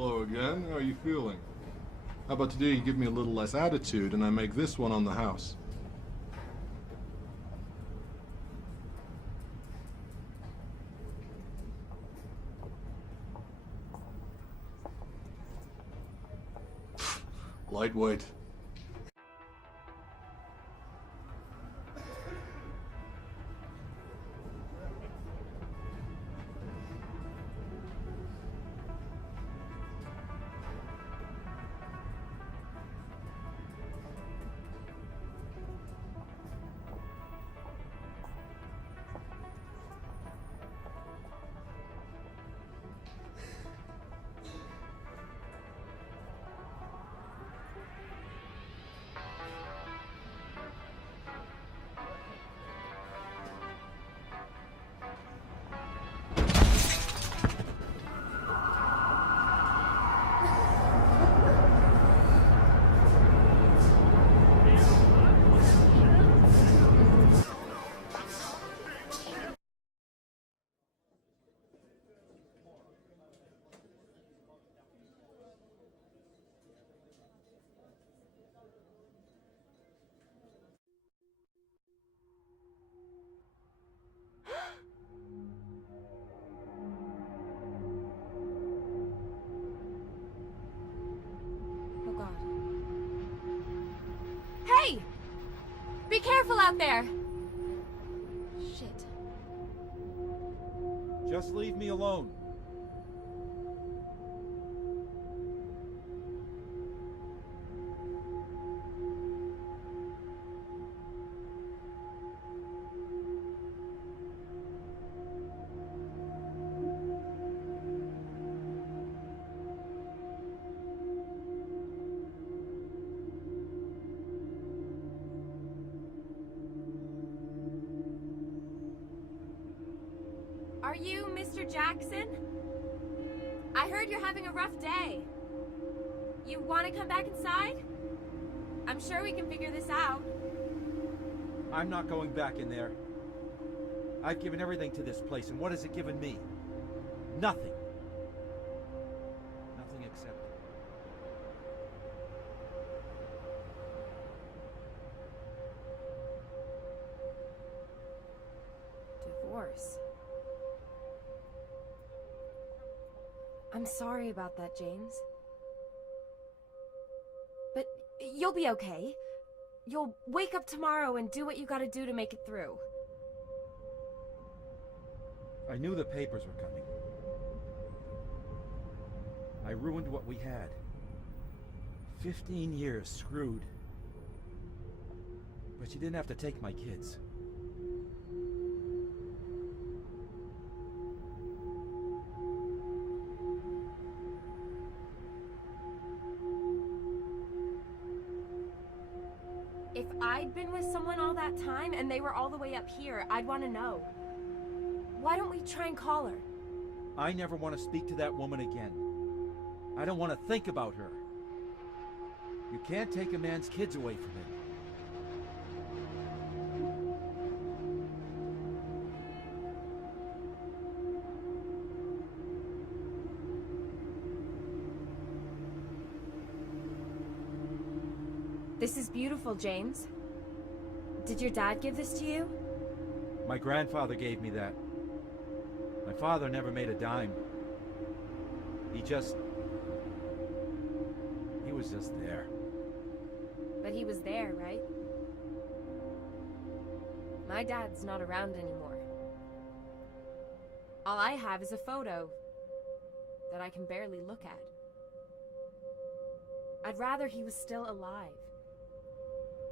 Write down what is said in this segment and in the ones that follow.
Hello again. How are you feeling? How about today you give me a little less attitude and I make this one on the house? Lightweight. Hey! Be careful out there! Shit. Just leave me alone. Are you Mr. Jackson? I heard you're having a rough day. You want to come back inside? I'm sure we can figure this out. I'm not going back in there. I've given everything to this place, and what has it given me? Nothing. Nothing except... Divorce. I'm sorry about that, James. But you'll be okay. You'll wake up tomorrow and do what you gotta do to make it through. I knew the papers were coming. I ruined what we had. 15 years screwed. But you didn't have to take my kids. If I'd been with someone all that time and they were all the way up here, I'd want to know. Why don't we try and call her? I never want to speak to that woman again. I don't want to think about her. You can't take a man's kids away from him. This is beautiful, James. Did your dad give this to you? My grandfather gave me that. My father never made a dime. He was just there. But he was there, right? My dad's not around anymore. All I have is a photo that I can barely look at. I'd rather he was still alive.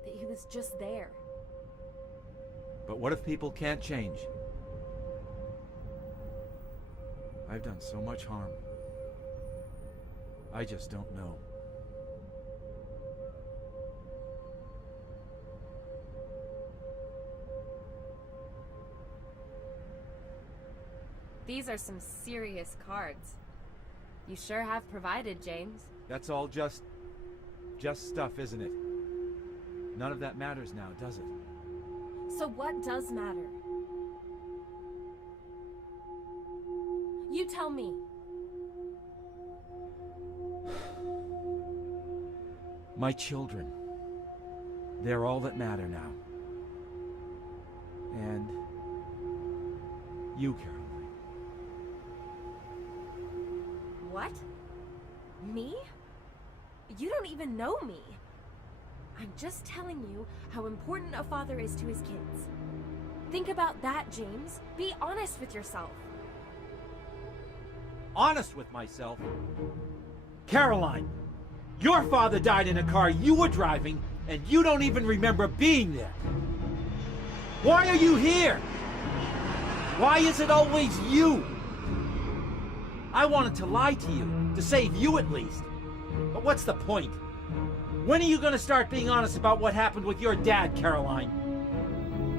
That he was just there. But what if people can't change? I've done so much harm. I just don't know. These are some serious cards. You sure have provided, James. That's all just stuff, isn't it? None of that matters now, does it? So what does matter? You tell me. My children. They're all that matter now. And you, Caroline. What? Me? You don't even know me. I'm just telling you how important a father is to his kids. Think about that, James. Be honest with yourself. Honest with myself? Caroline, your father died in a car you were driving, and you don't even remember being there. Why are you here? Why is it always you? I wanted to lie to you, to save you at least. But what's the point? When are you going to start being honest about what happened with your dad, Caroline?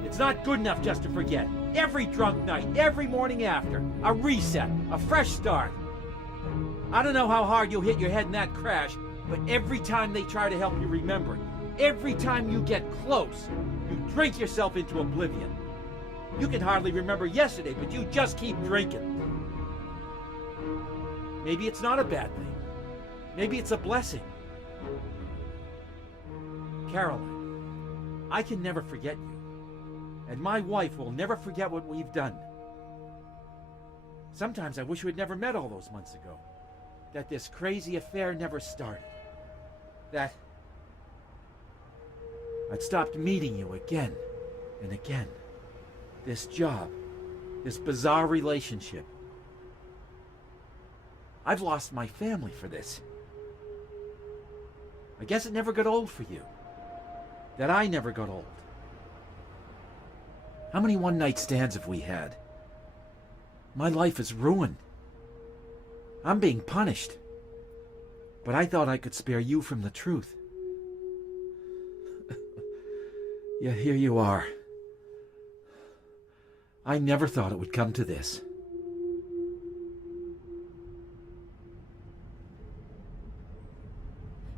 It's not good enough just to forget. Every drunk night, every morning after, a reset, a fresh start. I don't know how hard you'll hit your head in that crash, but every time they try to help you remember, every time you get close, you drink yourself into oblivion. You can hardly remember yesterday, but you just keep drinking. Maybe it's not a bad thing. Maybe it's a blessing. Caroline, I can never forget you. And my wife will never forget what we've done. Sometimes I wish we had never met all those months ago. That this crazy affair never started. That I'd stopped meeting you again and again. This job, this bizarre relationship. I've lost my family for this. I guess it never got old for you. That I never got old. How many one-night stands have we had? My life is ruined. I'm being punished. But I thought I could spare you from the truth. Yet here you are. I never thought it would come to this.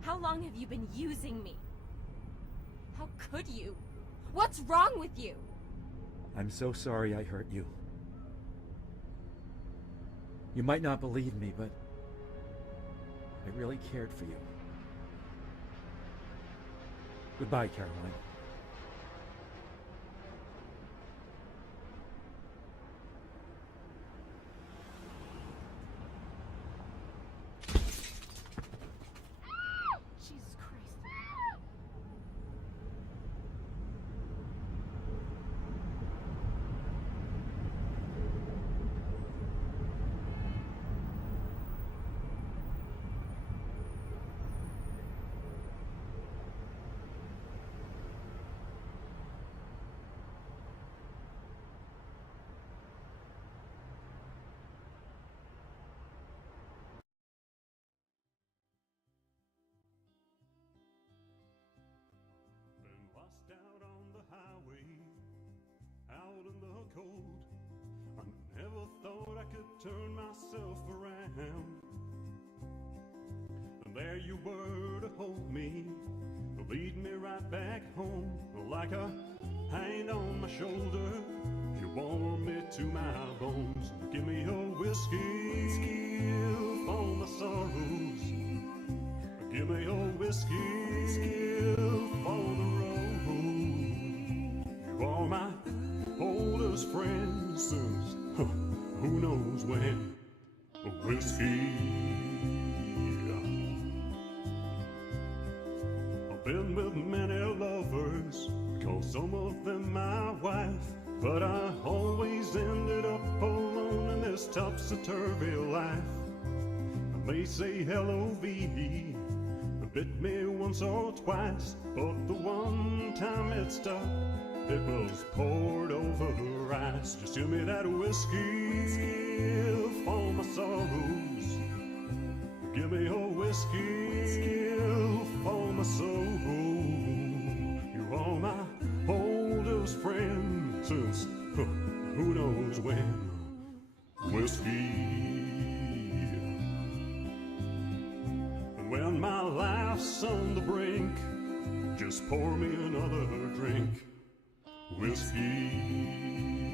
How long have you been using me? How could you? What's wrong with you? I'm so sorry I hurt you. You might not believe me, but I really cared for you. Goodbye, Caroline. Jesus Christ. Lost out on the highway, out in the cold. I never thought I could turn myself around. And there you were to hold me, lead me right back home. Like a hand on my shoulder, you warm me to my bones. Give me a whiskey for my sorrows. Give me a whiskey for the road. You are my oldest friend since who knows when. Whiskey. I've been with many lovers, call some of them my wife, but I always ended up alone in this topsy-turvy life. I may say L-O-V-E, bit me once or twice, but the one time it stuck, it was poured over the rice. Just give me that whiskey for my sorrows. Give me a whiskey for my soul. You are my oldest friend since who knows when. Whiskey. When my life's on the brink, just pour me another drink. Whiskey.